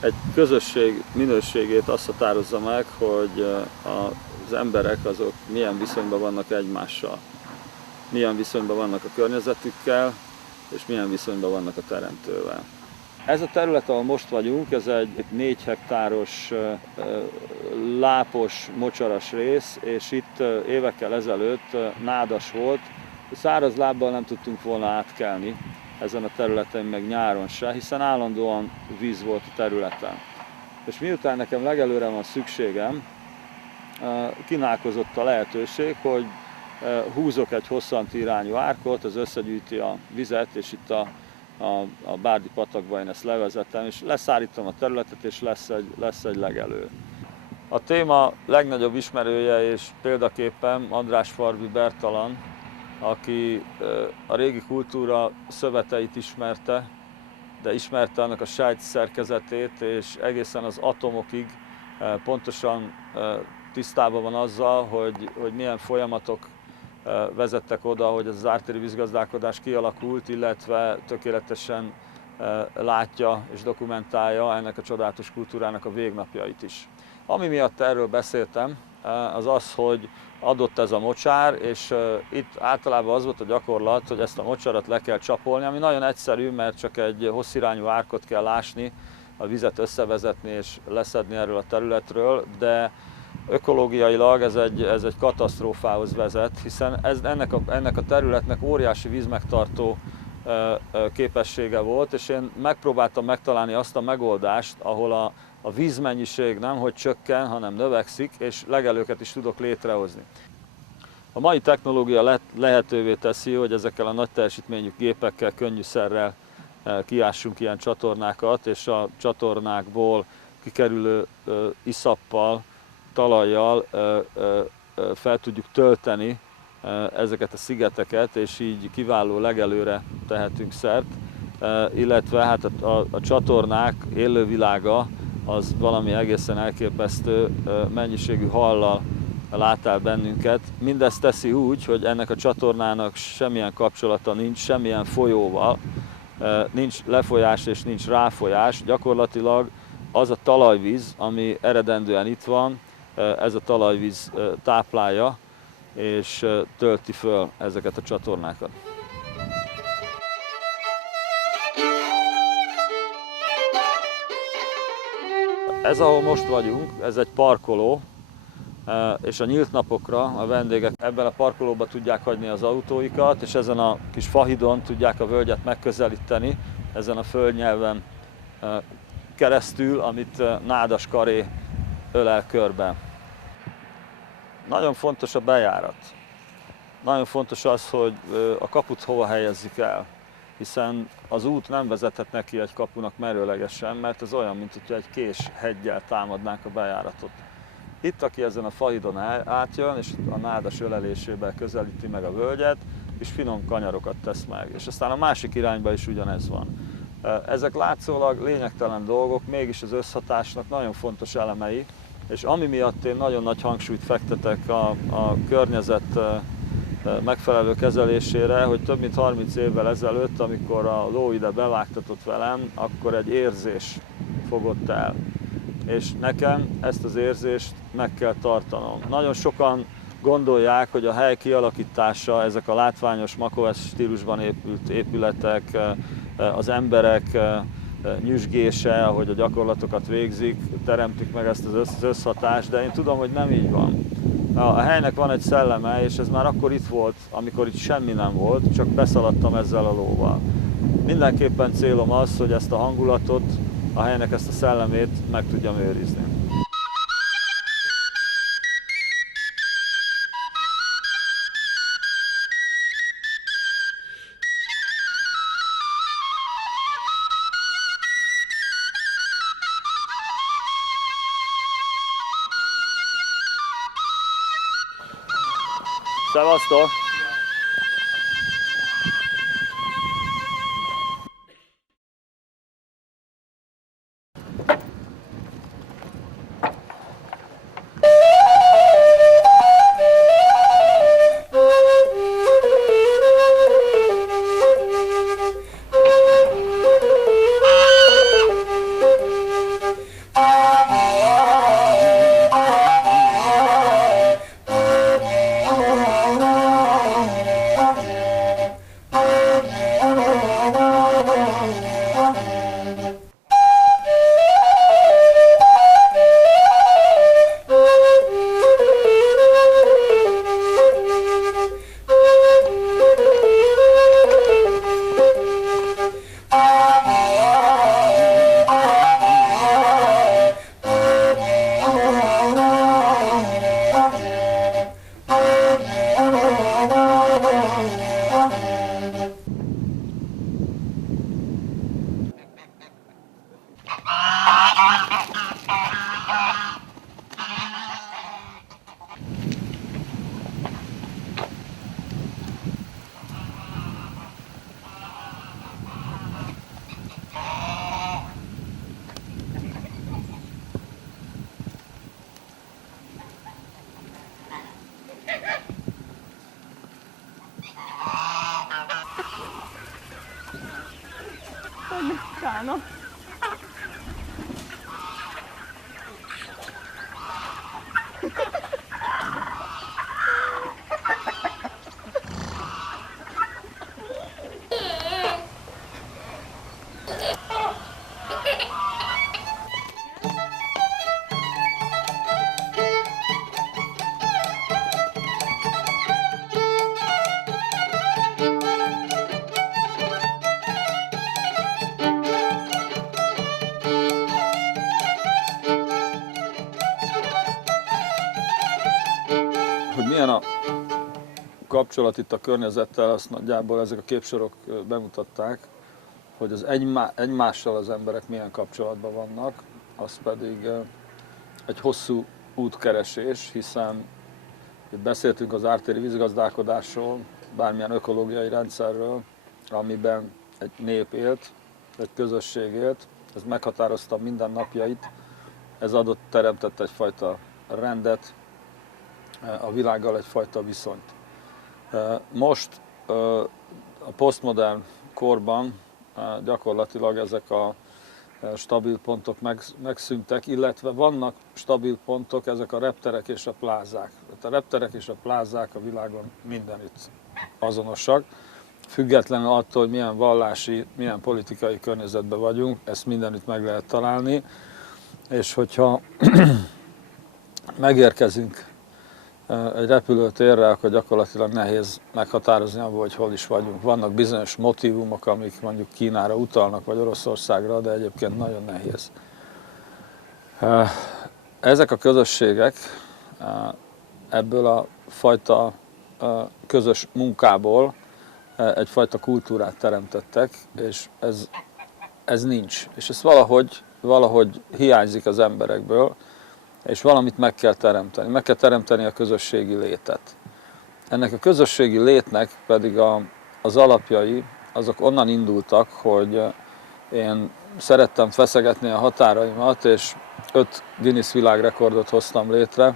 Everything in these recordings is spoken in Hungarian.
Egy közösség minőségét azt határozza meg, hogy az emberek azok milyen viszonyban vannak egymással, milyen viszonyban vannak a környezetükkel, és milyen viszonyban vannak a teremtővel. Ez a terület, ahol most vagyunk, ez egy 4 hektáros, lápos, mocsaras rész, és itt évekkel ezelőtt nádas volt. Száraz lábbal nem tudtunk volna átkelni ezen a területen, meg nyáron se, hiszen állandóan víz volt a területen. És miután nekem legelőre van szükségem, kínálkozott a lehetőség, hogy húzok egy hosszanti irányú árkot, az összegyűjti a vizet, és itt a Bárdi patakban én ezt levezetem, és leszállítom a területet, és lesz egy legelő. A téma legnagyobb ismerője és példaképpen Andrásfarbi Bertalan, aki a régi kultúra szöveteit ismerte, de ismerte annak a sejtszerkezetét, és egészen az atomokig pontosan tisztában van azzal, hogy milyen folyamatok vezettek oda, hogy az ártéri vízgazdálkodás kialakult, illetve tökéletesen látja és dokumentálja ennek a csodálatos kultúrának a végnapjait is. Ami miatt erről beszéltem, az az, hogy adott ez a mocsár, és itt általában az volt a gyakorlat, hogy ezt a mocsarat le kell csapolni, ami nagyon egyszerű, mert csak egy hosszirányú árkot kell ásni, a vizet összevezetni és leszedni erről a területről, de ökológiailag ez egy katasztrófához vezet, hiszen ennek a területnek óriási vízmegtartó képessége volt, és én megpróbáltam megtalálni azt a megoldást, ahol a vízmennyiség nem hogy csökken, hanem növekszik, és legelőket is tudok létrehozni. A mai technológia lehetővé teszi, hogy ezekkel a nagy teljesítményű gépekkel, könnyűszerrel kiássunk ilyen csatornákat, és a csatornákból kikerülő iszappal, talajjal fel tudjuk tölteni ezeket a szigeteket, és így kiváló legelőre tehetünk szert, illetve hát a csatornák élővilága az valami egészen elképesztő mennyiségű hallal lát el bennünket. Mindezt teszi úgy, hogy ennek a csatornának semmilyen kapcsolata nincs, semmilyen folyóval, nincs lefolyás és nincs ráfolyás. Gyakorlatilag az a talajvíz, ami eredendően itt van, ez a talajvíz táplálja és tölti föl ezeket a csatornákat. Ez, ahol most vagyunk, ez egy parkoló, és a nyílt napokra a vendégek ebben a parkolóban tudják hagyni az autóikat, és ezen a kis fahidon tudják a völgyet megközelíteni, ezen a földnyelven keresztül, amit nádas karé ölel körbe. Nagyon fontos a bejárat. Nagyon fontos az, hogy a kaput hova helyezzük el, hiszen az út nem vezethet neki egy kapunak merőlegesen, mert ez olyan, mint hogyha egy kés heggyel támadnánk a bejáratot. Itt, aki ezen a fahidon átjön, és a nádas ölelésével közelíti meg a völgyet, és finom kanyarokat tesz meg. És aztán a másik irányba is ugyanez van. Ezek látszólag lényegtelen dolgok, mégis az összhatásnak nagyon fontos elemei, és ami miatt én nagyon nagy hangsúlyt fektetek a környezet megfelelő kezelésére, hogy több mint 30 évvel ezelőtt, amikor a ló ide bevágtatott velem, akkor egy érzés fogott el. És nekem ezt az érzést meg kell tartanom. Nagyon sokan gondolják, hogy a hely kialakítása, ezek a látványos makoves stílusban épült épületek, az emberek nyüzsgése, ahogy a gyakorlatokat végzik, teremtik meg ezt az összhatást, de én tudom, hogy nem így van. A helynek van egy szelleme, és ez már akkor itt volt, amikor itt semmi nem volt, csak beszaladtam ezzel a lóval. Mindenképpen célom az, hogy ezt a hangulatot, a helynek ezt a szellemét meg tudjam őrizni. Szevasztok! Mexicano. Hogy milyen a kapcsolat itt a környezettel, azt nagyjából ezek a képsorok bemutatták, hogy az egymással az emberek milyen kapcsolatban vannak, az pedig egy hosszú útkeresés, hiszen itt beszéltünk az ártéri vízgazdálkodásról, bármilyen ökológiai rendszerről, amiben egy nép élt, egy közösség élt, ez meghatározta minden napjait, ez teremtett egyfajta rendet, a világgal egyfajta viszonyt. Most a posztmodern korban gyakorlatilag ezek a stabil pontok megszűntek, illetve vannak stabil pontok, ezek a repterek és a plázák. A repterek és a plázák a világon mindenütt azonosak, függetlenül attól, hogy milyen vallási, milyen politikai környezetben vagyunk, ezt mindenütt meg lehet találni, és hogyha megérkezünk egy repülőtérre, akkor gyakorlatilag nehéz meghatározni abból, hogy hol is vagyunk. Vannak bizonyos motívumok, amik mondjuk Kínára utalnak, vagy Oroszországra, de egyébként nagyon nehéz. Ezek a közösségek ebből a fajta közös munkából egyfajta kultúrát teremtettek, és ez nincs. És ez valahogy hiányzik az emberekből, és valamit meg kell teremteni. Meg kell teremteni a közösségi létet. Ennek a közösségi létnek pedig az alapjai, azok onnan indultak, hogy én szerettem feszegetni a határaimat, és 5 Guinness világrekordot hoztam létre.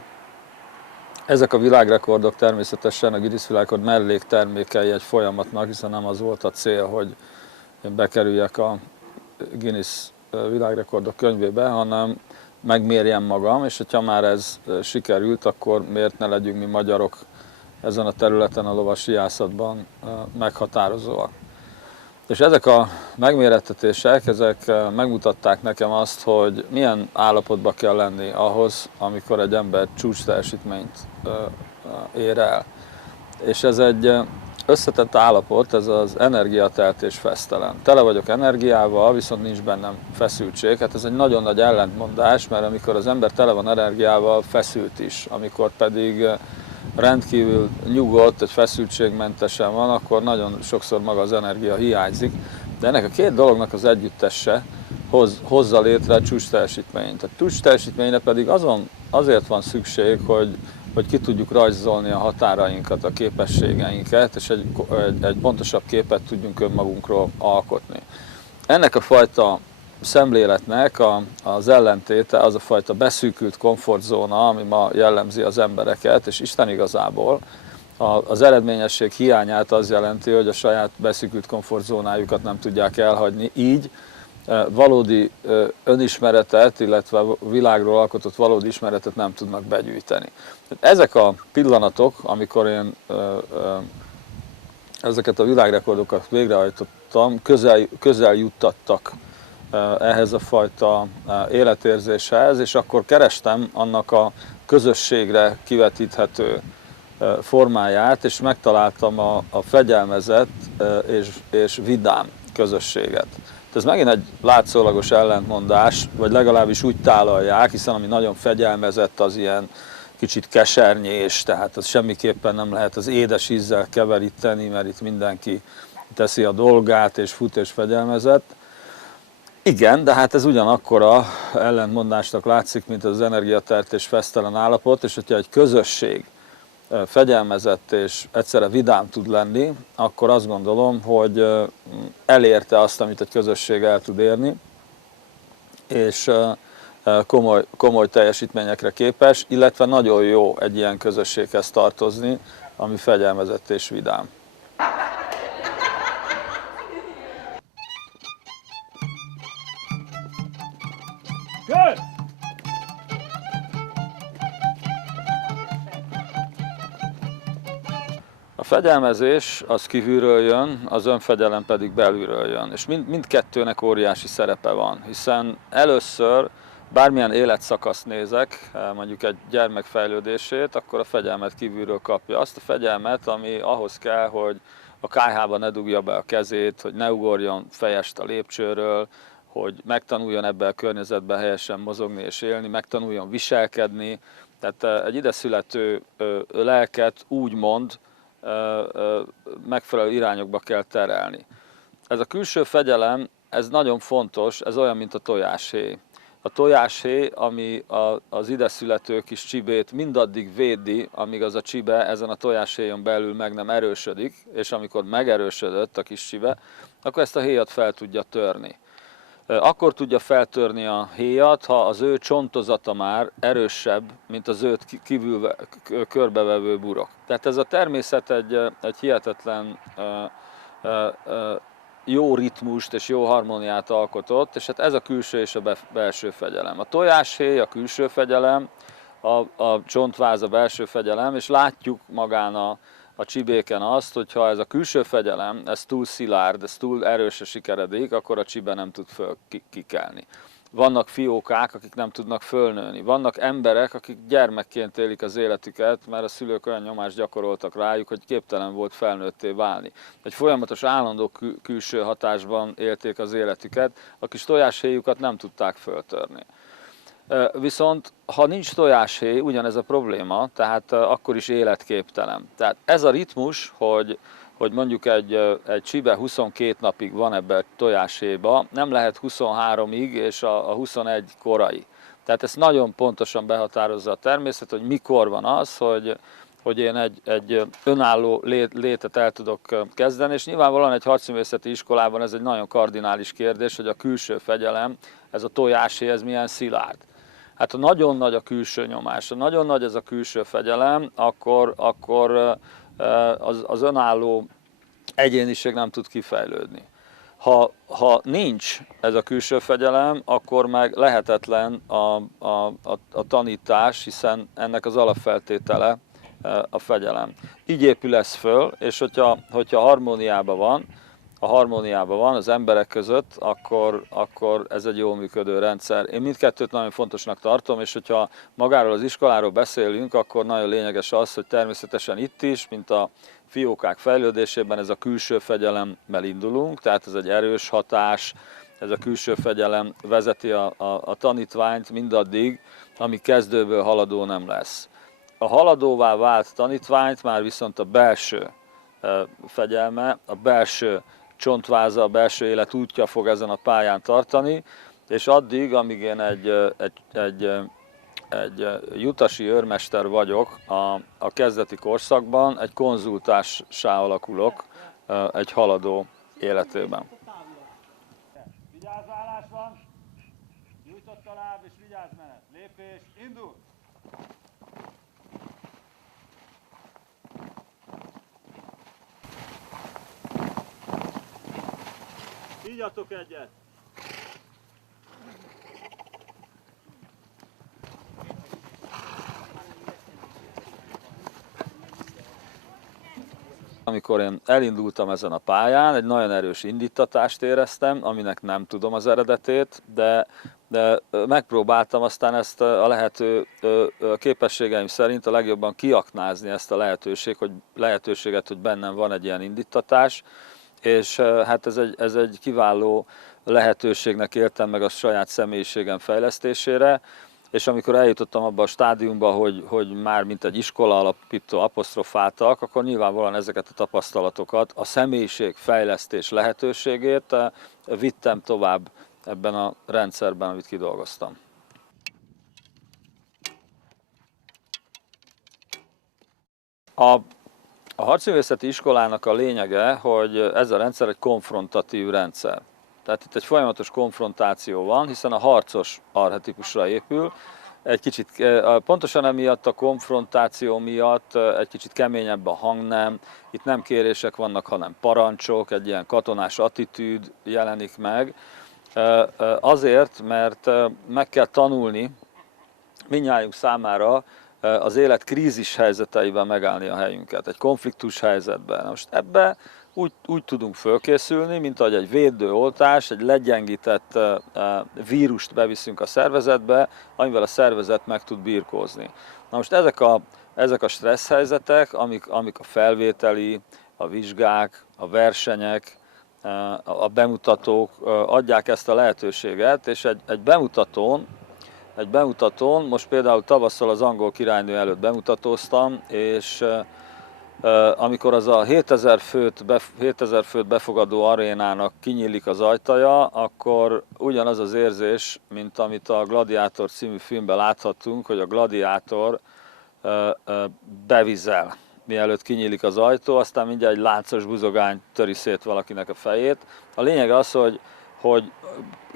Ezek a világrekordok természetesen a Guinness világrekord melléktermékei egy folyamatnak, hiszen nem az volt a cél, hogy én bekerüljek a Guinness világrekordok könyvébe, hanem megmérjem magam, és hogyha már ez sikerült, akkor miért ne legyünk mi magyarok ezen a területen, a lovashiászatban meghatározóak. És ezek a megmérettetések, ezek megmutatták nekem azt, hogy milyen állapotba kell lenni ahhoz, amikor egy ember csúcsteljesítményt ér el. És ez egy összetett állapot, ez az energiateltés fesztelen. Tele vagyok energiával, viszont nincs bennem feszültség. Hát ez egy nagyon nagy ellentmondás, mert amikor az ember tele van energiával, feszült is. Amikor pedig rendkívül nyugodt, egy feszültségmentesen van, akkor nagyon sokszor maga az energia hiányzik. De ennek a két dolognak az együttese hozza létre a csúcsteljesítményt. A csúcsteljesítményre pedig azért van szükség, hogy ki tudjuk rajzolni a határainkat, a képességeinket, és egy pontosabb képet tudjunk önmagunkról alkotni. Ennek a fajta szemléletnek az ellentéte az a fajta beszűkült komfortzóna, ami ma jellemzi az embereket, és Isten igazából az eredményesség hiányát az jelenti, hogy a saját beszűkült komfortzónájukat nem tudják elhagyni, így valódi önismeretet, illetve a világról alkotott valódi ismeretet nem tudnak begyűjteni. Ezek a pillanatok, amikor én ezeket a világrekordokat hallottam, közel juttattak ehhez a fajta életérzéshez, és akkor kerestem annak a közösségre kivetíthető formáját, és megtaláltam a fegyelmezett és vidám közösséget. Ez megint egy látszólagos ellentmondás, vagy legalábbis úgy tálalják, hiszen ami nagyon fegyelmezett, az ilyen kicsit kesernyés, tehát az semmiképpen nem lehet az édes ízzel keveríteni, mert itt mindenki teszi a dolgát, és fut és fegyelmezett. Igen, de hát ez ugyanakkora ellentmondásnak látszik, mint az energiatert és fesztelen állapot, és hogyha egy közösség fegyelmezett és egyszerre vidám tud lenni, akkor azt gondolom, hogy elérte azt, amit egy közösség el tud érni, és komoly teljesítményekre képes, illetve nagyon jó egy ilyen közösséghez tartozni, ami fegyelmezett és vidám. A fegyelmezés az kívülről jön, az önfegyelem pedig belülről jön, és mindkettőnek óriási szerepe van, hiszen először bármilyen életszakaszt nézek, mondjuk egy gyermek fejlődését, akkor a fegyelmet kívülről kapja. Azt a fegyelmet, ami ahhoz kell, hogy a kályhába ne dugja be a kezét, hogy ne ugorjon fejest a lépcsőről, hogy megtanuljon ebbe a környezetben helyesen mozogni és élni, megtanuljon viselkedni. Tehát egy ide születő lelket úgymond megfelelő irányokba kell terelni. Ez a külső fegyelem, ez nagyon fontos, ez olyan, mint a tojáshéj. A tojáshéj, ami az ide születő kis csibét mindaddig védi, amíg az a csibe ezen a tojáshéjon belül meg nem erősödik, és amikor megerősödött a kis csibe, akkor ezt a héjat fel tudja törni. Akkor tudja feltörni a héjat, ha az ő csontozata már erősebb, mint az őt kívül körbevevő burok. Tehát ez a természet egy hihetetlen jó ritmust és jó harmóniát alkotott, és hát ez a külső és a belső fegyelem. A tojáshéj a külső fegyelem, a csontváz a belső fegyelem, és látjuk magán a csibéken azt, hogy ha ez a külső fegyelem, ez túl szilárd, ez túl erősre sikeredik, akkor a csibe nem tud kikelni. Vannak fiókák, akik nem tudnak fölnőni. Vannak emberek, akik gyermekként élik az életüket, mert a szülők olyan nyomást gyakoroltak rájuk, hogy képtelen volt felnőtté válni. Egy folyamatos állandó külső hatásban élték az életüket, a kis tojáshéjukat nem tudták föltörni. Viszont ha nincs tojáshéj, ugyanez a probléma, tehát akkor is életképtelen. Tehát ez a ritmus, hogy mondjuk egy csibe 22 napig van ebben tojáshéjba, nem lehet 23-ig és a 21 korai. Tehát ezt nagyon pontosan behatározza a természet, hogy mikor van az, hogy én egy önálló létet el tudok kezdeni, és nyilvánvalóan egy harcművészeti iskolában ez egy nagyon kardinális kérdés, hogy a külső fegyelem, ez a tojáshéj, ez milyen szilárd. Hát ha nagyon nagy a külső nyomás, ha nagyon nagy ez a külső fegyelem, akkor az önálló egyéniség nem tud kifejlődni. Ha nincs ez a külső fegyelem, akkor meg lehetetlen a tanítás, hiszen ennek az alapfeltétele a fegyelem. Így épül ez föl, és hogyha harmóniában van az emberek között, akkor ez egy jól működő rendszer. Én mindkettőt nagyon fontosnak tartom, és hogyha magáról az iskoláról beszélünk, akkor nagyon lényeges az, hogy természetesen itt is, mint a fiókák fejlődésében ez a külső fegyelemmel indulunk, tehát ez egy erős hatás, ez a külső fegyelem vezeti a tanítványt mindaddig, amíg kezdőből haladó nem lesz. A haladóvá vált tanítványt már viszont a belső fegyelme, a belső csontváza, a belső élet útja fog ezen a pályán tartani, és addig, amíg én egy jutasi őrmester vagyok a kezdeti korszakban, egy konzultássá alakulok egy haladó életében. Vigyázzálás van, nyújtott a láb és vigyázz menet. Lépés, indul! Ígyatok egyet! Amikor én elindultam ezen a pályán, egy nagyon erős indítatást éreztem, aminek nem tudom az eredetét, de megpróbáltam aztán ezt a lehető képességeim szerint a legjobban kiaknázni ezt a lehetőséget, hogy bennem van egy ilyen indítatás, és hát ez egy kiváló lehetőségnek éltem meg a saját személyiségem fejlesztésére, és amikor eljutottam abba a stádiumba, hogy már mint egy iskola alapító apostrofáltak, akkor nyilvánvalóan ezeket a tapasztalatokat, a személyiség fejlesztés lehetőségét vittem tovább ebben a rendszerben, amit kidolgoztam. A harcművészeti iskolának a lényege, hogy ez a rendszer egy konfrontatív rendszer. Tehát itt egy folyamatos konfrontáció van, hiszen a harcos archetípusra épül. Egy kicsit, pontosan emiatt a konfrontáció miatt egy kicsit keményebb a hangnem, itt nem kérések vannak, hanem parancsok, egy ilyen katonás attitűd jelenik meg. Azért, mert meg kell tanulni mindnyájunk számára az élet krízis helyzeteiben megállni a helyünket, egy konfliktus helyzetben. Most ebbe úgy tudunk fölkészülni, mint ahogy egy védőoltás, egy legyengített vírust beviszünk a szervezetbe, amivel a szervezet meg tud birkózni. Na most ezek a stressz helyzetek, amik a felvételi, a vizsgák, a versenyek, a bemutatók adják ezt a lehetőséget, és egy bemutatón, most például tavasszal az Angol Királynő előtt bemutatóztam, és amikor az a 7000 főt befogadó arénának kinyílik az ajtaja, akkor ugyanaz az érzés, mint amit a Gladiátor című filmben láthattunk, hogy a gladiátor bevizel, mielőtt kinyílik az ajtó, aztán mindjárt egy láncos buzogány töri szét valakinek a fejét. A lényeg az, hogy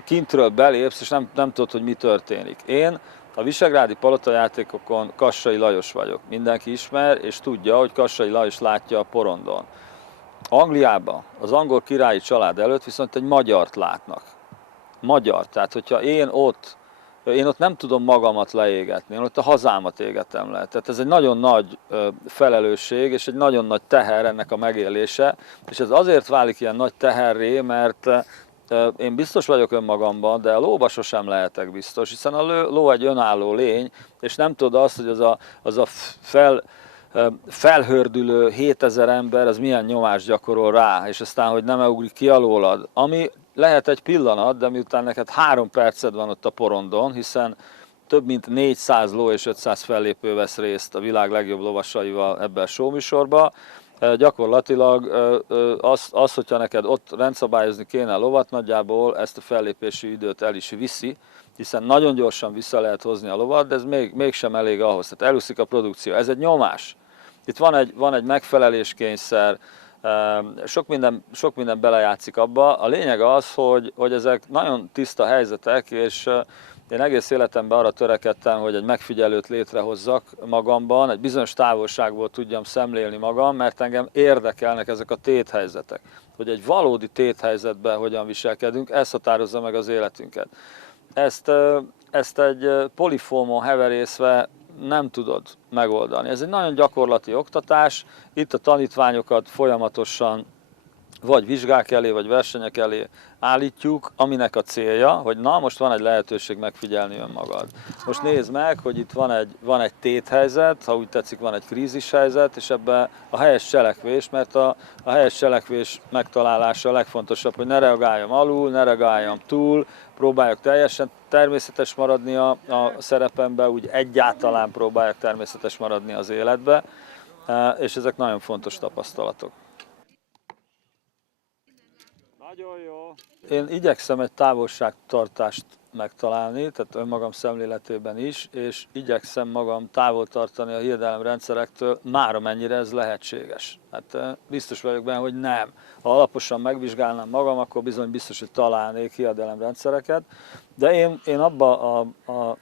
kintről belépsz, és nem tudod, hogy mi történik. Én a visegrádi palotajátékokon Kassai Lajos vagyok. Mindenki ismer, és tudja, hogy Kassai Lajos látja a porondon. Angliában, az angol királyi család előtt viszont egy magyart látnak. Magyar, tehát hogyha én ott nem tudom magamat leégetni, én ott a hazámat égetem le. Tehát ez egy nagyon nagy felelősség, és egy nagyon nagy teher ennek a megélése, és ez azért válik ilyen nagy teherré, mert én biztos vagyok önmagamban, de a lóba sosem lehetek biztos, hiszen a ló egy önálló lény, és nem tudod azt, hogy az a felhördülő 7000 ember, az milyen nyomást gyakorol rá, és aztán, hogy nem ugrik ki alólad. Ami lehet egy pillanat, de miután neked 3 perced van ott a porondon, hiszen több mint 400 ló és 500 fellépő vesz részt a világ legjobb lovasaival ebben a showműsorban, gyakorlatilag az, hogyha neked ott rendszabályozni kéne a lovat, nagyjából ezt a fellépési időt el is viszi, hiszen nagyon gyorsan vissza lehet hozni a lovat, de ez mégsem elég ahhoz, tehát elúszik a produkció. Ez egy nyomás. Itt van egy megfeleléskényszer, sok minden belejátszik abba. A lényeg az, hogy ezek nagyon tiszta helyzetek, és én egész életemben arra törekedtem, hogy egy megfigyelőt létrehozzak magamban, egy bizonyos távolságból tudjam szemlélni magam, mert engem érdekelnek ezek a téthelyzetek. Hogy egy valódi téthelyzetben hogyan viselkedünk, ez határozza meg az életünket. Ezt egy polifómon heverészve nem tudod megoldani. Ez egy nagyon gyakorlati oktatás, itt a tanítványokat folyamatosan vagy vizsgák elé, vagy versenyek elé állítjuk, aminek a célja, hogy na, most van egy lehetőség megfigyelni önmagad. Most nézd meg, hogy itt van egy téthelyzet, ha úgy tetszik, van egy krízishelyzet, és ebben a helyes cselekvés, mert a helyes cselekvés megtalálása a legfontosabb, hogy ne reagáljam alul, ne reagáljam túl, próbáljak teljesen természetes maradni a szerepemben, úgy egyáltalán próbáljak természetes maradni az életbe, és ezek nagyon fontos tapasztalatok. Nagyon jó. Én igyekszem egy távolságtartást megtalálni, tehát önmagam szemléletében is, és igyekszem magam távol tartani a hiedelemrendszerektől, már amennyire ez lehetséges. Hát biztos vagyok benne, hogy nem. Ha alaposan megvizsgálnám magam, akkor biztos, hogy találnék hiedelemrendszereket, de én abba a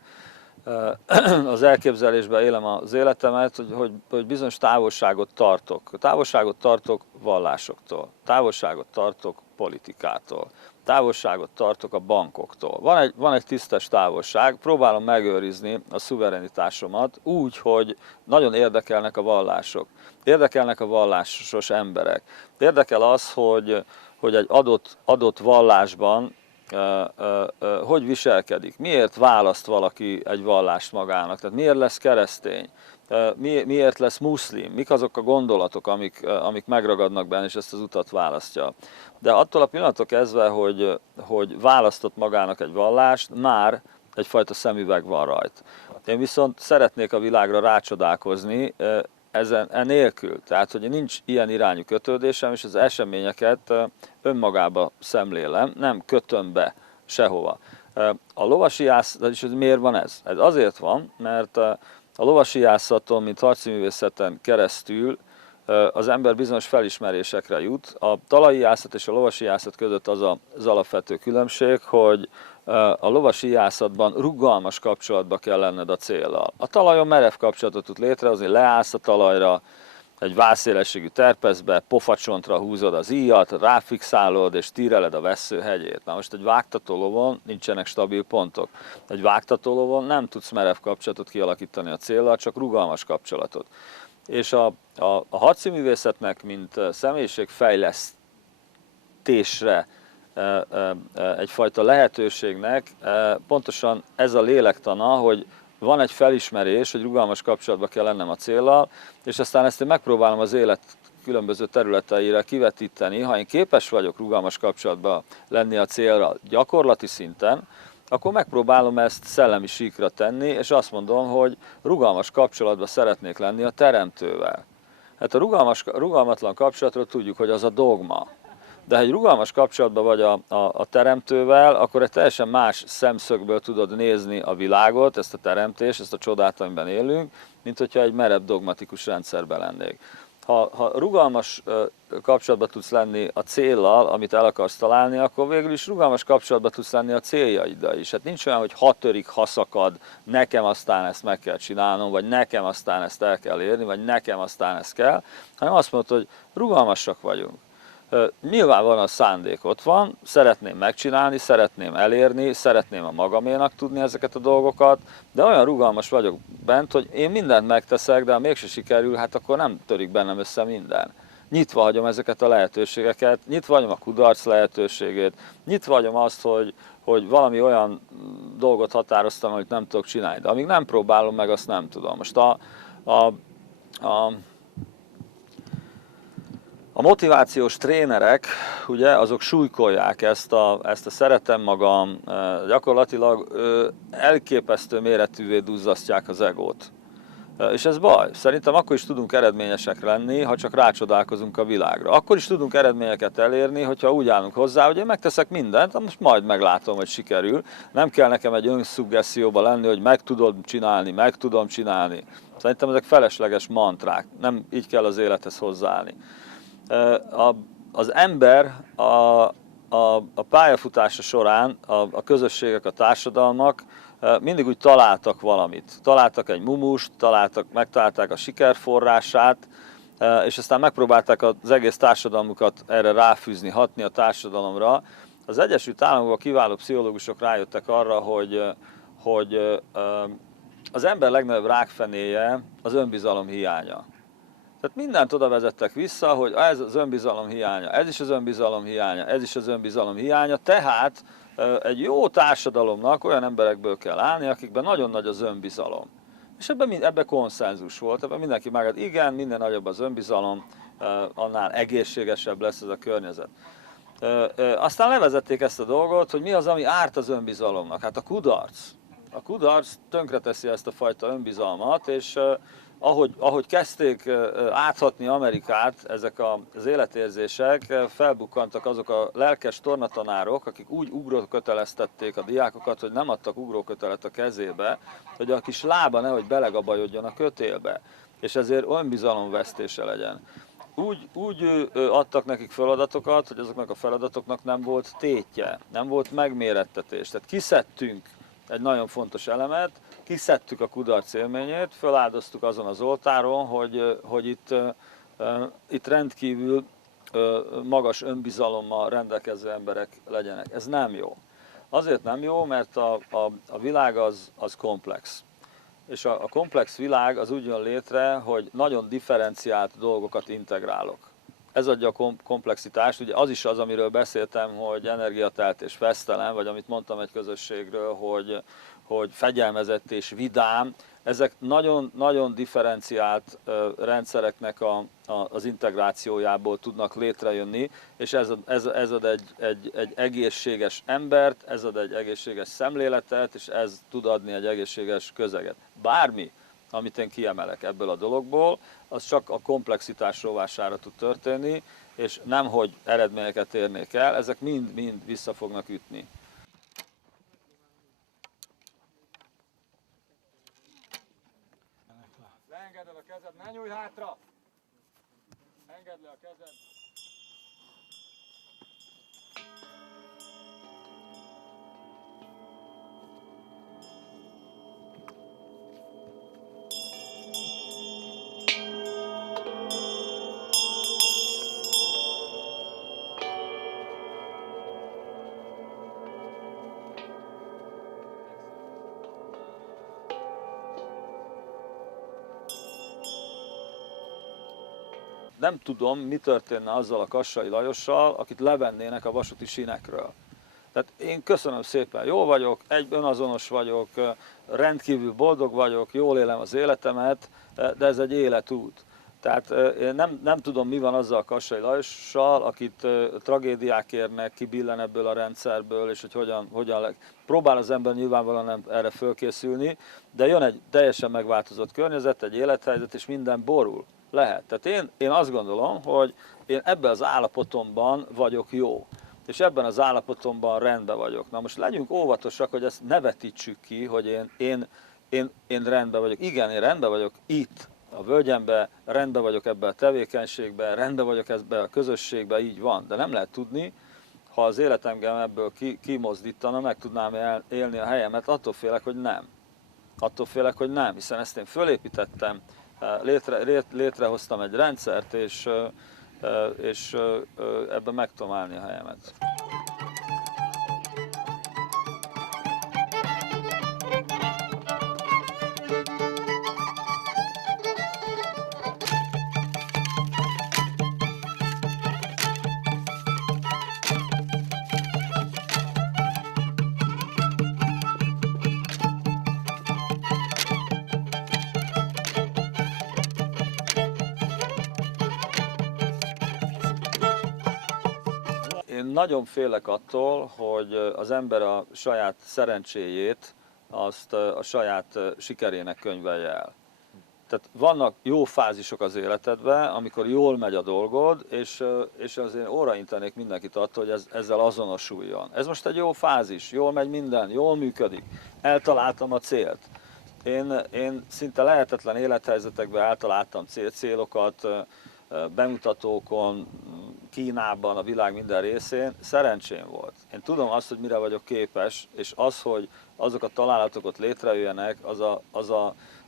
az elképzelésben élem az életemet, hogy bizonyos távolságot tartok. Távolságot tartok vallásoktól, távolságot tartok politikától, távolságot tartok a bankoktól. Van egy tisztes távolság, próbálom megőrizni a szuverenitásomat úgy, hogy nagyon érdekelnek a vallások, érdekelnek a vallásos emberek. Érdekel az, hogy egy adott vallásban hogy viselkedik, miért választ valaki egy vallást magának, tehát miért lesz keresztény, miért lesz muszlim, mik azok a gondolatok, amik megragadnak benne, és ezt az utat választja. De attól a pillanattól kezdve, hogy választott magának egy vallást, már egyfajta szemüveg van rajta. Én viszont szeretnék a világra rácsodálkozni, enélkül. Tehát, hogy nincs ilyen irányú kötődésem, és az eseményeket önmagába szemlélem, nem kötöm be sehova. A lovasiászat, és miért van ez? Ez azért van, mert a lovasijászaton, mint harci művészeten keresztül az ember bizonyos felismerésekre jut. A talajiászat és a lovasijászat között az alapvető különbség, hogy a lovasijászatban rugalmas kapcsolatba kell lenned a céllal. A talajon merev kapcsolatot tud létrehozni, leállsz a talajra, egy vászélességű terpeszbe, pofacsontra húzod az íjat, ráfixálod és tíreled a vesszőhegyét. Na most egy vágtató lovon nincsenek stabil pontok. Egy vágtató lovon nem tudsz merev kapcsolatot kialakítani a céllal, csak rugalmas kapcsolatot. És a harci művészetnek, mint személyiségfejlesztésre egyfajta lehetőségnek pontosan ez a lélektana, hogy van egy felismerés, hogy rugalmas kapcsolatba kell lennem a céllal, és aztán ezt én megpróbálom az élet különböző területeire kivetíteni. Ha én képes vagyok rugalmas kapcsolatba lenni a célra gyakorlati szinten, akkor megpróbálom ezt szellemi síkra tenni, és azt mondom, hogy rugalmas kapcsolatba szeretnék lenni a Teremtővel. Hát a rugalmatlan kapcsolatról tudjuk, hogy az a dogma. De ha egy rugalmas kapcsolatban vagy a Teremtővel, akkor egy teljesen más szemszögből tudod nézni a világot, ezt a teremtést, ezt a csodát, amiben élünk, mint hogyha egy merev dogmatikus rendszerben lennék. Ha rugalmas kapcsolatban tudsz lenni a céllal, amit el akarsz találni, akkor végül is rugalmas kapcsolatban tudsz lenni a céljaiddal is. Hát nincs olyan, hogy ha törik, ha szakad, nekem aztán ezt meg kell csinálnom, vagy nekem aztán ezt el kell érni, vagy nekem aztán ezt kell, hanem azt mondod, hogy rugalmasak vagyunk. Nyilvánvalóan a szándék ott van, szeretném megcsinálni, szeretném elérni, szeretném a magaménak tudni ezeket a dolgokat, de olyan rugalmas vagyok bent, hogy én mindent megteszek, de ha mégse sikerül, hát akkor nem törik bennem össze minden. Nyitva hagyom ezeket a lehetőségeket, nyitva hagyom a kudarc lehetőségét, nyitva hagyom azt, hogy valami olyan dolgot határoztam, amit nem tudok csinálni. De amíg nem próbálom meg, azt nem tudom. Most a motivációs trénerek, ugye, azok súlykolják ezt a szeretem magam, gyakorlatilag elképesztő méretűvé duzzasztják az egót. És ez baj. Szerintem akkor is tudunk eredményesek lenni, ha csak rácsodálkozunk a világra. Akkor is tudunk eredményeket elérni, hogyha úgy állunk hozzá, hogy én megteszek mindent, most majd meglátom, hogy sikerül. Nem kell nekem egy önszuggeszióba lenni, hogy meg tudom csinálni. Szerintem ezek felesleges mantrák. Nem így kell az élethez hozzáállni. Az ember a pályafutása során, a közösségek, a társadalmak mindig úgy találtak valamit. Találtak egy mumust, megtalálták a siker forrását, és aztán megpróbálták az egész társadalmukat erre ráfűzni, hatni a társadalomra. Az Egyesült Államokban kiváló pszichológusok rájöttek arra, hogy az ember legnagyobb rákfenéje az önbizalom hiánya. Tehát mindent oda vezettek vissza, hogy ez az önbizalom hiánya, ez is az önbizalom hiánya, ez is az önbizalom hiánya, tehát egy jó társadalomnak olyan emberekből kell állni, akikben nagyon nagy az önbizalom. És ebben konszenzus volt, ebben mindenki magad, igen, minden nagyobb az önbizalom, annál egészségesebb lesz ez a környezet. Aztán levezették ezt a dolgot, hogy mi az, ami árt az önbizalomnak. Hát a kudarc. A kudarc tönkreteszi ezt a fajta önbizalmat, és ahogy kezdték áthatni Amerikát ezek az életérzések, felbukkantak azok a lelkes tornatanárok, akik úgy ugróköteleztették a diákokat, hogy nem adtak ugrókötelet a kezébe, hogy a kis lába nehogy belegabajodjon a kötélbe, és ezért önbizalomvesztése legyen. Úgy adtak nekik feladatokat, hogy azoknak a feladatoknak nem volt tétje, nem volt megmérettetés. Tehát kiszedtünk egy nagyon fontos elemet, kiszedtük a kudarc élményét, föláldoztuk azon az oltáron, hogy itt rendkívül magas önbizalommal rendelkező emberek legyenek. Ez nem jó. Azért nem jó, mert a világ az komplex. És a komplex világ az úgy jön létre, hogy nagyon differenciált dolgokat integrálok. Ez adja a komplexitást, ugye az is az, amiről beszéltem, hogy energiatelt és fesztelen, vagy amit mondtam egy közösségről, hogy fegyelmezett és vidám, ezek nagyon differenciált rendszereknek az integrációjából tudnak létrejönni, és ez ad egy egészséges embert, ez ad egy egészséges szemléletet, és ez tud adni egy egészséges közeget. Bármi, amit én kiemelek ebből a dologból, az csak a komplexitás rovására tud történni, és nem, hogy eredményeket érnék el, ezek mind vissza fognak ütni. Leengeded a kezed, ne nyújj hátra! Engedd le a kezed! Nem tudom, mi történne azzal a Kassai Lajossal, akit levennének a vasúti sínekről. Tehát én köszönöm szépen, jól vagyok, önazonos vagyok, rendkívül boldog vagyok, jól élem az életemet, de ez egy életút. Tehát én nem tudom, mi van azzal a Kassai Lajossal, akit tragédiák érnek, kibillen ebből a rendszerből, és hogy hogyan próbál az ember nyilvánvalóan nem erre fölkészülni, de jön egy teljesen megváltozott környezet, egy élethelyzet, és minden borul. Lehet. Tehát én azt gondolom, hogy én ebben az állapotomban vagyok jó, és ebben az állapotomban rendben vagyok. Na most legyünk óvatosak, hogy ezt ne vetítsük ki, hogy én rendben vagyok. Igen, én rendben vagyok itt, a völgyemben, rendben vagyok ebben a tevékenységben, rendben vagyok ebben a közösségben, így van. De nem lehet tudni, ha az életem ebből kimozdítana, meg tudnám élni a helyemet, attól félek, hogy nem. Attól félek, hogy nem, hiszen ezt én fölépítettem, létrehoztam egy rendszert, és ebben meg tudom állni a helyemet. Én nagyon félek attól, hogy az ember a saját szerencséjét azt a saját sikerének könyvelje el. Tehát vannak jó fázisok az életedben, amikor jól megy a dolgod, és azért óraintenék mindenkit attól, hogy ezzel azonosuljon. Ez most egy jó fázis, jól megy minden, jól működik, eltaláltam a célt. Én szinte lehetetlen élethelyzetekben eltaláltam célokat, bemutatókon, Kínában, a világ minden részén, szerencsém volt. Én tudom azt, hogy mire vagyok képes, és az, hogy azok a találatok ott létrejöjjenek,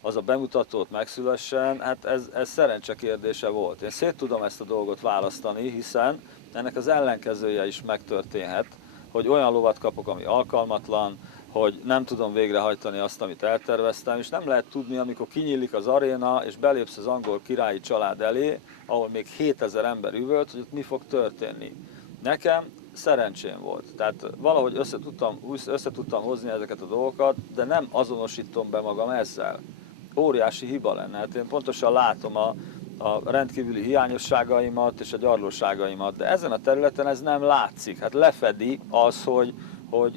az a bemutatót megszülessen, hát ez szerencse kérdése volt. Én szét tudom ezt a dolgot választani, hiszen ennek az ellenkezője is megtörténhet, hogy olyan lovat kapok, ami alkalmatlan, hogy nem tudom végrehajtani azt, amit elterveztem, és nem lehet tudni, amikor kinyílik az aréna, és belépsz az angol királyi család elé, ahol még 7000 ember üvölt, hogy ott mi fog történni. Nekem szerencsém volt. Tehát valahogy össze tudtam hozni ezeket a dolgokat, de nem azonosítom be magam ezzel. Óriási hiba lenne. Hát én pontosan látom a rendkívüli hiányosságaimat és a gyarlóságaimat, de ezen a területen ez nem látszik. Hát lefedi az, hogy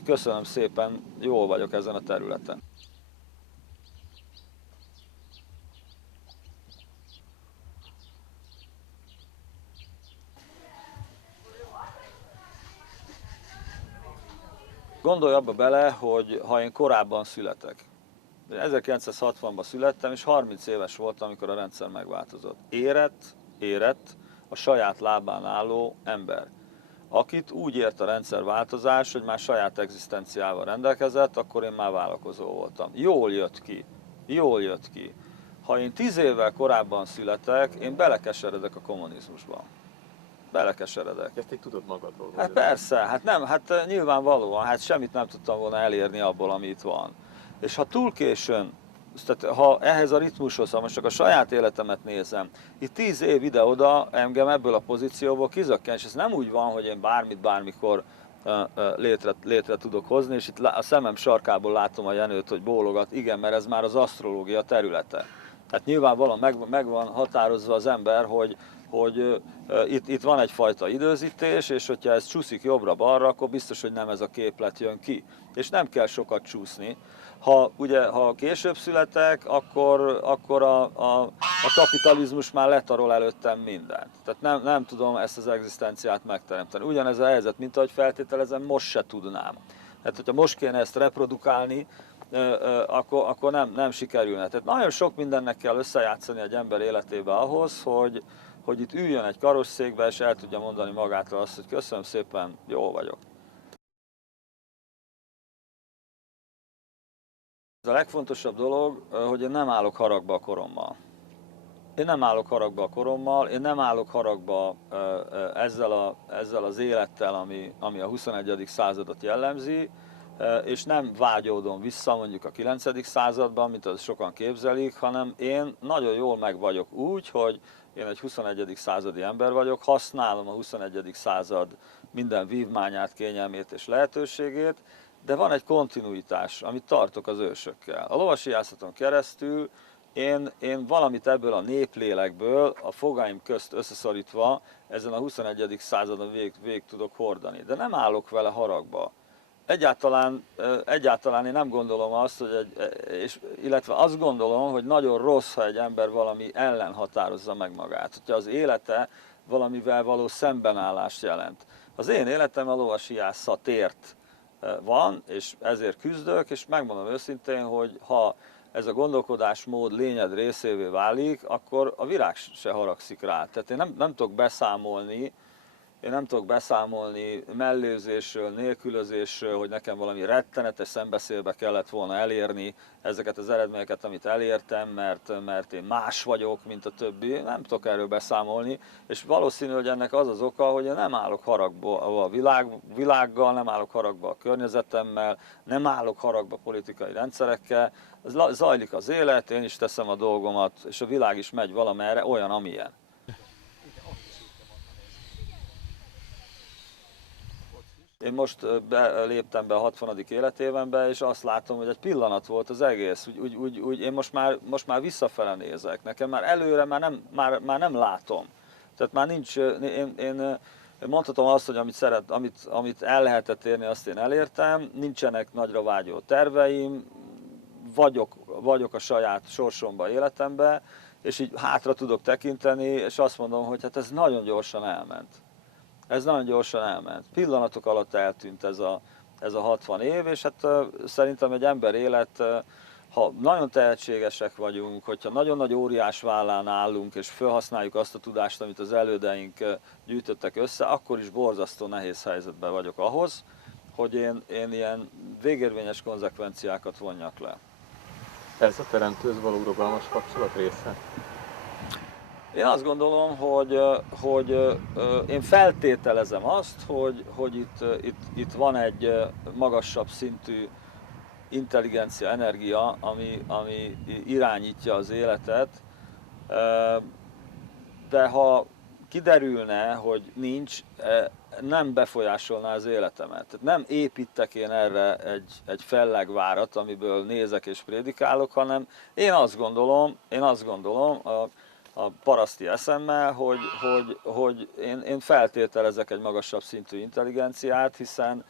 köszönöm szépen, jól vagyok ezen a területen. Gondolj abba bele, hogy ha én korábban születek. 1960-ban születtem, és 30 éves voltam, amikor a rendszer megváltozott. Érett, a saját lábán álló ember, akit úgy ért a rendszerváltozás, hogy már saját egzisztenciával rendelkezett, akkor én már vállalkozó voltam. Jól jött ki. Jól jött ki. Ha én 10 évvel korábban születek, én belekeseredek a kommunizmusba. Belekeseredek. Ezt így tudod magadról. Hát persze, hát nem, hát nyilvánvalóan, hát semmit nem tudtam volna elérni abból, ami itt van. És ha túl későn, tehát ha ehhez a ritmushoz, ha most csak a saját életemet nézem, itt 10 év ide-oda engem ebből a pozícióból kizökken, és ez nem úgy van, hogy én bármit, bármikor létre tudok hozni, és itt a szemem sarkából látom a Jenőt, hogy bólogat, igen, mert ez már az asztrológia területe. Tehát nyilvánvalóan meg van határozva az ember, hogy itt van egyfajta időzítés, és hogyha ez csúszik jobbra-balra, akkor biztos, hogy nem ez a képlet jön ki. És nem kell sokat csúszni. Ha később születek, akkor a kapitalizmus már letarol előttem mindent. Tehát nem tudom ezt az egzisztenciát megteremteni. Ugyanez a helyzet, mint ahogy feltételezem, most se tudnám. Hát, hogyha most kéne ezt reprodukálni, akkor nem sikerülne. Tehát nagyon sok mindennek kell összejátszani egy ember életébe ahhoz, hogy itt üljön egy karosszékbe, és el tudja mondani magától azt, hogy köszönöm szépen, jól vagyok. Ez a legfontosabb dolog, hogy én nem állok haragba a korommal. Én nem állok haragba a korommal, én nem állok haragba ezzel az élettel, ami a 21. századot jellemzi, és nem vágyódom vissza mondjuk a 9. században, mint az sokan képzelik, hanem én nagyon jól meg vagyok úgy, hogy én egy 21. századi ember vagyok, használom a 21. század minden vívmányát, kényelmét és lehetőségét, de van egy kontinuitás, amit tartok az ősökkel. A lovasijászaton keresztül én valamit ebből a néplélekből a fogaim közt összeszorítva ezen a 21. századon végig tudok hordani, de nem állok vele haragba. Egyáltalán én nem gondolom azt, illetve azt gondolom, hogy nagyon rossz, ha egy ember valami ellen határozza meg magát. Hogyha az élete valamivel való szembenállást jelent. Az én életem a lovasijászatért van, és ezért küzdök, és megmondom őszintén, hogy ha ez a gondolkodásmód lényed részévé válik, akkor a virág se haragszik rá. Tehát én nem tudok beszámolni, mellőzésről, nélkülözésről, hogy nekem valami rettenetes szembeszélbe kellett volna elérni ezeket az eredményeket, amit elértem, mert én más vagyok, mint a többi. Nem tudok erről beszámolni, és valószínű, hogy ennek az az oka, hogy én nem állok haragba a világgal, nem állok haragba a környezetemmel, nem állok haragba politikai rendszerekkel. Zajlik az élet, én is teszem a dolgomat, és a világ is megy valamerre, olyan, amilyen. Én most léptem be a 60. életévembe, és azt látom, hogy egy pillanat volt az egész. Úgy én most már visszafele nézek. Nekem már előre már nem látom. Tehát már nincs, én mondhatom azt, hogy amit el lehetett érni, azt én elértem. Nincsenek nagyra vágyó terveim, vagyok a saját sorsomba, életembe, és így hátra tudok tekinteni, és azt mondom, hogy hát ez nagyon gyorsan elment. Ez nagyon gyorsan elment. Pillanatok alatt eltűnt ez a 60 év, és hát szerintem egy ember élet, ha nagyon tehetségesek vagyunk, hogyha nagyon nagy óriás vállán állunk, és felhasználjuk azt a tudást, amit az elődeink gyűjtöttek össze, akkor is borzasztó nehéz helyzetben vagyok ahhoz, hogy én ilyen végérvényes konzekvenciákat vonjak le. Ez a teremtőhöz való rugalmas kapcsolat része? Én azt gondolom, hogy én feltételezem azt, hogy itt van egy magasabb szintű intelligencia, energia, ami irányítja az életet, de ha kiderülne, hogy nincs, nem befolyásolná az életemet. Tehát nem építek én erre egy fellegvárat, amiből nézek és prédikálok, hanem én azt gondolom a paraszti eszemmel, hogy én feltételezek egy magasabb szintű intelligenciát, hiszen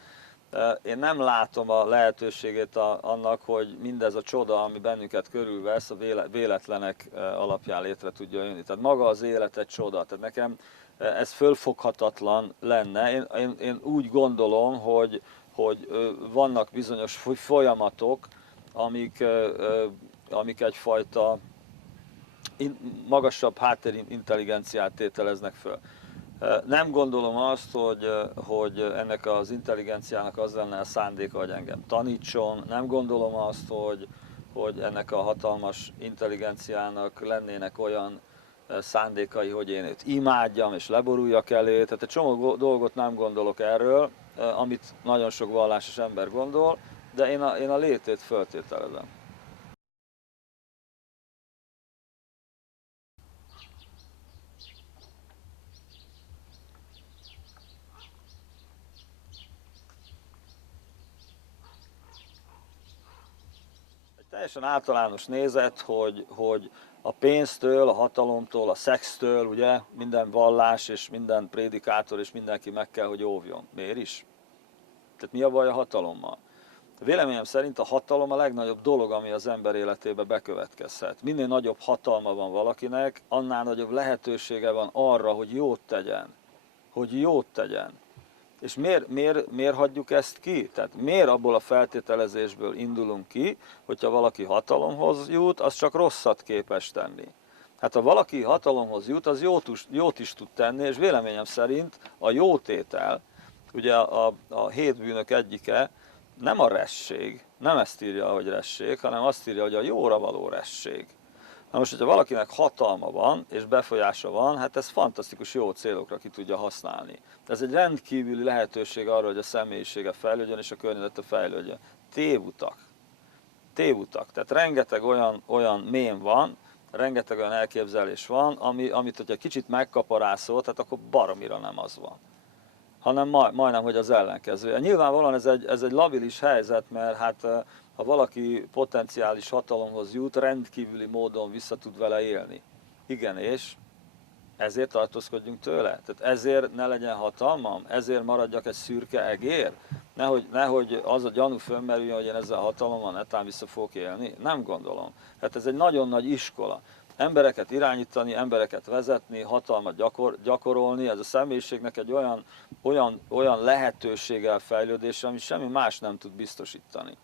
én nem látom a lehetőségét annak, hogy mindez a csoda, ami bennünket körülvesz, a véletlenek alapján létre tudja jönni. Tehát maga az élet egy csoda. Tehát nekem ez fölfoghatatlan lenne. Én úgy gondolom, hogy vannak bizonyos folyamatok, amik egyfajta magasabb háttérintelligenciát tételeznek föl. Nem gondolom azt, hogy ennek az intelligenciának az lenne a szándéka, hogy engem tanítson. Nem gondolom azt, hogy ennek a hatalmas intelligenciának lennének olyan szándékai, hogy én őt imádjam és leboruljak elé. Tehát egy csomó dolgot nem gondolok erről, amit nagyon sok vallásos ember gondol, de én a létét föltételezem. Teljesen általános nézet, hogy a pénztől, a hatalomtól, a szextől, ugye minden vallás és minden prédikátor és mindenki meg kell, hogy óvjon. Miért is? Tehát mi a baj a hatalommal? Véleményem szerint a hatalom a legnagyobb dolog, ami az ember életébe bekövetkezhet. Minél nagyobb hatalma van valakinek, annál nagyobb lehetősége van arra, hogy jót tegyen. Hogy jót tegyen. És miért hagyjuk ezt ki? Tehát miért abból a feltételezésből indulunk ki, hogyha valaki hatalomhoz jut, az csak rosszat képes tenni. Hát ha valaki hatalomhoz jut, az jót is tud tenni, és véleményem szerint a jótétel, ugye a 7 bűnök egyike nem a resség, nem ezt írja, hogy resség, hanem azt írja, hogy a jóra való resség. Na most, hogyha valakinek hatalma van és befolyása van, hát ez fantasztikus jó célokra ki tudja használni. Ez egy rendkívüli lehetőség arra, hogy a személyisége fejlődjön és a környezete fejlődjön. Tévutak. Tévutak. Tehát rengeteg olyan mém van, rengeteg olyan elképzelés van, amit hogyha kicsit megkaparászol, tehát akkor baromira nem az van, hanem majdnem, hogy az ellenkezője. Nyilvánvalóan ez egy labilis helyzet, mert hát ha valaki potenciális hatalomhoz jut, rendkívüli módon vissza tud vele élni. Igen, és ezért tartózkodjunk tőle? Tehát ezért ne legyen hatalmam? Ezért maradjak egy szürke egér? Nehogy az a gyanú fölmerüljön, hogy én ezzel a hatalommal netán vissza fogok élni? Nem gondolom. Hát ez egy nagyon nagy iskola. Embereket irányítani, embereket vezetni, hatalmat gyakorolni, ez a személyiségnek egy olyan lehetőséggel fejlődése, ami semmi más nem tud biztosítani.